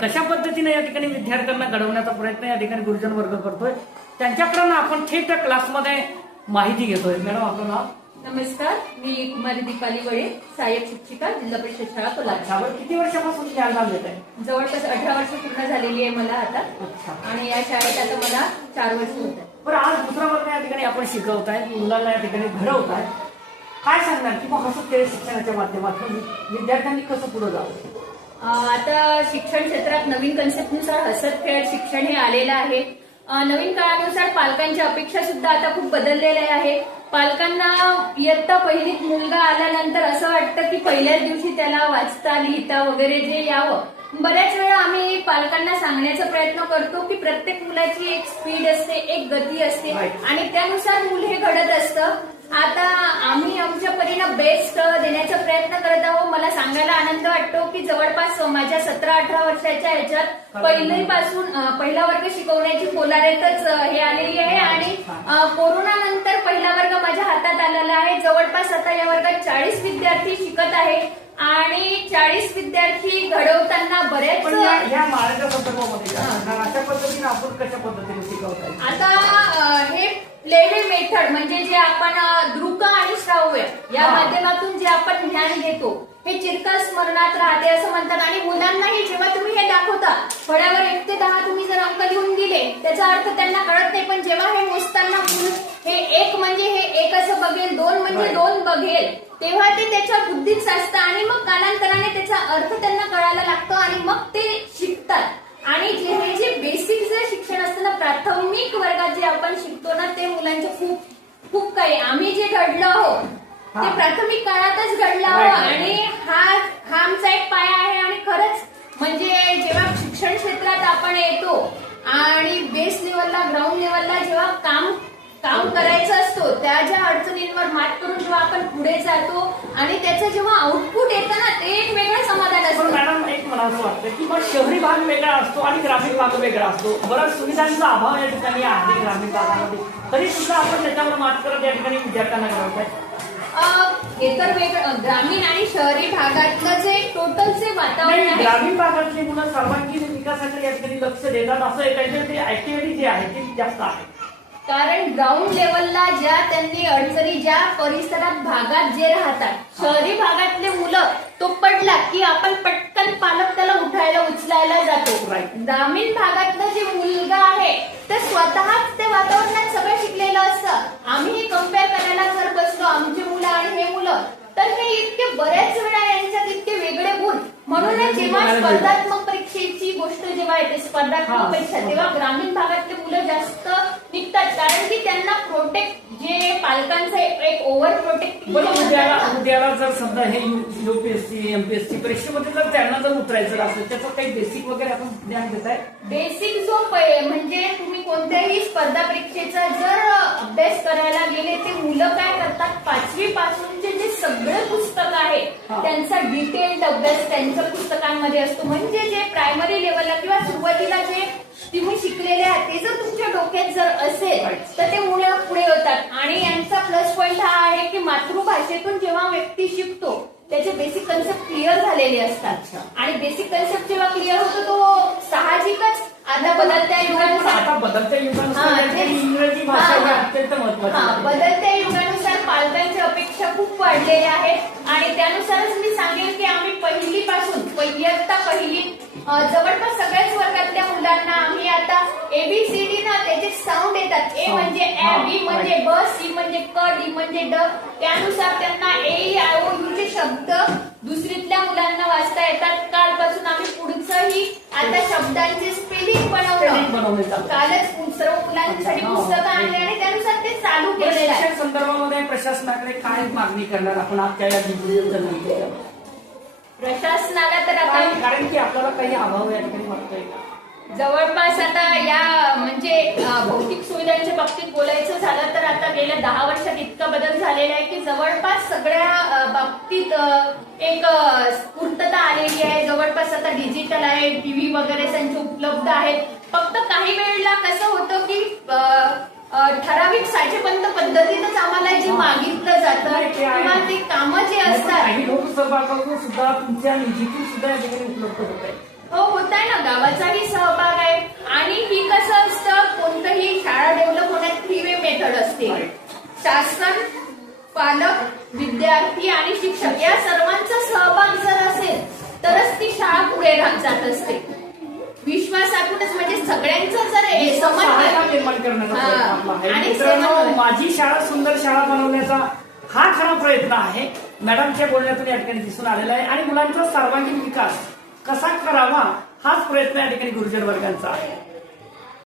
कशा पद्धतीने या ठिकाणी विद्यार्थ्यांना घडवण्याचा प्रयत्न या ठिकाणी गुरुजन वर्ग करतोय त्यांच्याकडून आपण थेट क्लासमध्ये माहिती घेतोय. मॅडम आपलं नाव? नमस्कार, मी कुमारी दीपाली वळे, सहाय्यक शिक्षिका, जिल्हा परिषद शाळा कोल्हापूर. किती वर्षापासून ज्ञानदान देत आहे? जवळपास 18 वर्ष पूर्ण झालेली आहे मला आता. आणि या शाळेत आता मला 4 वर्ष होत आहेत. बरं, आज दुसरा वर्ग या ठिकाणी आपण शिकवताय, मुलांना या ठिकाणी घडवताय, काय सांगणार की हसत खेळ शिक्षणाच्या माध्यमातून विद्यार्थ्यांनी कसं पुढे जावं? आता शिक्षण क्षेत्रात नवीन कन्सेप्टनुसार हसत खेळ शिक्षण हे आलेलं आहे. नवीन काळानुसार पालकांच्या अपेक्षा सुद्धा आता खूप बदललेल्या आहे. पालकांना इयत्ता पहिलीत मुलगा आल्यानंतर असं वाटतं की पहिल्याच दिवशी त्याला वाचता लिहिता वगैरे जे यावं. बऱ्याच वेळा आम्ही पालकांना सांगण्याचा प्रयत्न करतो की प्रत्येक मुलाची एक स्पीड असते, एक गती असते आणि त्यानुसार मूल हे घडत असतं. आता आम्ही आमच्या परीनं बेस्ट देण्याचा प्रयत्न करत आहोत. मला सांगायला आनंद वाटतो की जवळपास माझ्या 17-18 वर्षाच्या ह्याच्यात पहिलीपासून पहिला वर्ग शिकवण्याची पोलारेतच हे आलेली आहे आणि कोरोना नंतर पहिला वर्ग माझ्या हातात आलेला आहे. जवळपास आता या वर्गात 40 विद्यार्थी शिकत आहे आणि 40 विद्यार्थी घडवताना बरेच या मार्गदर्शनामध्ये अशा पद्धतीने आपण कशा पद्धतीने शिकवताय? आता हे प्लेवे मेथड म्हणजे जे आपण दृक आणि श्राव्य या माध्यमातून जे आपण ज्ञान घेतो हे चिरकाल स्मरणात राहते असं म्हणतात. आणि मुलांनाही जेव्हा तुम्ही हे दाखवता फळ्यावर 1 ते 10 तुम्ही जर अंक लिहून दिले त्याचा अर्थ त्यांना कळत नाही, पण जेव्हा हे मोजताना मूल हे 1 म्हणजे हे 1 असं बघेल, 2 म्हणजे 2 बघेल, तेव्हा ते त्याच्या बुद्धीत साचतं आणि मग कालांतराने त्याचा अर्थ त्यांना कळायला लागतो आणि मग ते शिकतात. आणि हे जे बेसिक जे शिक्षण असतं ना, प्राथमिक वर्गात जे आपण शिकतो ना, ते मुलांचे खूप खूप काही आम्ही जे घडलो आहोत ते प्राथमिक काळातच घडलं आहोत आणि हा आमचा एक पाया आहे. आणि खरंच म्हणजे जेव्हा शिक्षण क्षेत्रात आपण येतो आणि बेस लेवलला ग्राउंड लेवलला जेव्हा काम करायचं असतो त्या ज्या अडचणींवर मात करून जेव्हा आपण पुढे जातो आणि त्याचं जेव्हा आउटपुट येतं ना ते एक वेगळं समाधान असतं. मॅडम एक मला असं वाटतं की मग शहरी भाग वेगळा असतो आणि ग्रामीण भाग वेगळा असतो. बऱ्याच सुविधांचा अभाव या ठिकाणी आहे ग्रामीण भागामध्ये, तरी सुद्धा आपण त्याच्यावर मात करत या ठिकाणी विद्यार्थ्यांना घडवताय. हे तर वेगळं ग्रामीण आणि शहरी भागातलं जे टोटलचे वातावरण आहे. ग्रामीण भागातली मुलं सर्वांगीण विकासाकडे या ठिकाणी लक्ष देतात असं त्यांच्या ऍक्टिव्हिटी जे आहे ती जास्त आहे. कारण ग्राउंड लेवलला ज्या त्यांनी अडचणी ज्या परिसरात भागात जे राहतात, शहरी भागातले मुलं तो पडला की आपण पटकन पालक त्याला उठायला उचलायला जातो. ग्रामीण भागातलं जे मुलगा आहे ते स्वतःच ते वातावरणात सगळं शिकलेलं असतं. आम्ही कम्पेअर करायला जर बसलो आमची मुलं आणि हे मुलं तर हे इतके बऱ्याच वेळा यांच्यात इतके वेगळे गुण. म्हणून जेव्हा स्पर्धात्मक परीक्षेची गोष्ट जेव्हा येते स्पर्धात्मक परीक्षा तेव्हा ग्रामीण भागातले मुलं जास्त निघतात, कारण की त्यांना प्रोटेक्ट जे पालकांचं एक ओव्हर प्रोटेक्ट. उद्याला जर समजा हे यूपीएससी एमपीएससी परीक्षेमध्ये जर त्यांना जर उतरायचं असेल त्याचं काही बेसिक वगैरे आपण ज्ञान देत आहे? बेसिक जो म्हणजे तुम्ही कोणत्याही स्पर्धा परीक्षेचा जर अभ्यास करायला गेले ते मुलं काय करतात 5वी पासूनचे जे सगळं पुस्तक आहे त्यांचा डिटेल्ड अभ्यास त्यांच्या पुस्तकांमध्ये असतो. म्हणजे जे प्रायमरी लेवलला किंवा सुरुवातीला जे तुम्ही शिकलेले आहात ते जर तुमच्या डोक्यात जर असेल तर ते मुलं पुढे होतात. आणि यांचा प्लस पॉइंट हा आहे की मातृभाषेतून जेव्हा व्यक्ती शिकतो त्याचे बेसिक कन्सेप्ट क्लिअर झालेले असतात आणि बेसिक कन्सेप्ट जेव्हा क्लिअर होतो तो साहजिकच आता बदलत्या इंग्रजी भाषा अत्यंत महत्वाची. बदलत्या युगानुसार पालकांच्या अपेक्षा खूप वाढलेल्या आहेत आणि त्यानुसारच मी सांगेन की आम्ही पहिलीपासून इयत्ता पहिली जवळपास सगळ्याच वर्गातल्या मुलांना आम्ही आता ABCD ना त्याचे साऊंड येतात. ए म्हणजे ऍ, बी म्हणजे ब, सी म्हणजे क, डी म्हणजे ड, त्यानुसार त्यांना AEIOU चे शब्द दुसरीतल्या मुलांना वाचता येतात. कालपासून आम्ही पुढचंही आता शब्दांचे स्पेलिंग बनवलं. कालच सर्व मुलांसाठी पुस्तकं आणले आणि त्यानुसार ते चालू केलेलं आहे. संदर्भामध्ये प्रशासनाकडे काय मागणी करणार आपण आजच्या या डिजिटल प्रशासनाला तर आता कारण की आपल्याला काही अभाव या ठिकाणी वाटतोय जवळपास आता या म्हणजे भौतिक सुविधांच्या बाबतीत बोलायचं झालं तर आता गेल्या 10 वर्षात इतका बदल झालेला आहे की जवळपास सगळ्या बाबतीत एक पूर्तता आलेली आहे. जवळपास आता डिजिटल आहे, टीव्ही वगैरे संच उपलब्ध आहेत. फक्त काही वेळेला कसं होतं की ठराविक साचेबंद पद्धतीतच आम्हाला जे मागितलं जातं किंवा ते कामं जे असतात काही लोक सहभागातून सुद्धा तुमच्या निधीतून सुद्धा या ठिकाणी उपलब्ध होत आहे. हो होत आहे ना, गावाचाही सहभाग आहे. आणि ही कसं असतं, कोणतंही शाळा डेव्हलप होण्यात 3 वे मेथड असते. शासन, पालक, विद्यार्थी आणि शिक्षक या सर्वांचा सहभाग जर असेल तरच ती शाळा पुढे जात असते. विश्वासातूनच, म्हणजे सगळ्यांचं जर समाधान निर्माण करण्याचा प्रयत्न आपला आहे. आणि मित्रांनो, माझी शाळा सुंदर शाळा बनवण्याचा हा खरा प्रयत्न आहे. मॅडमच्या बोलण्यातून या ठिकाणी दिसून आलेला आहे. आणि मुलांचा सर्वांगीण विकास कसा करावा हाच प्रयत्न या ठिकाणी गुरुजन वर्गांचा आहे.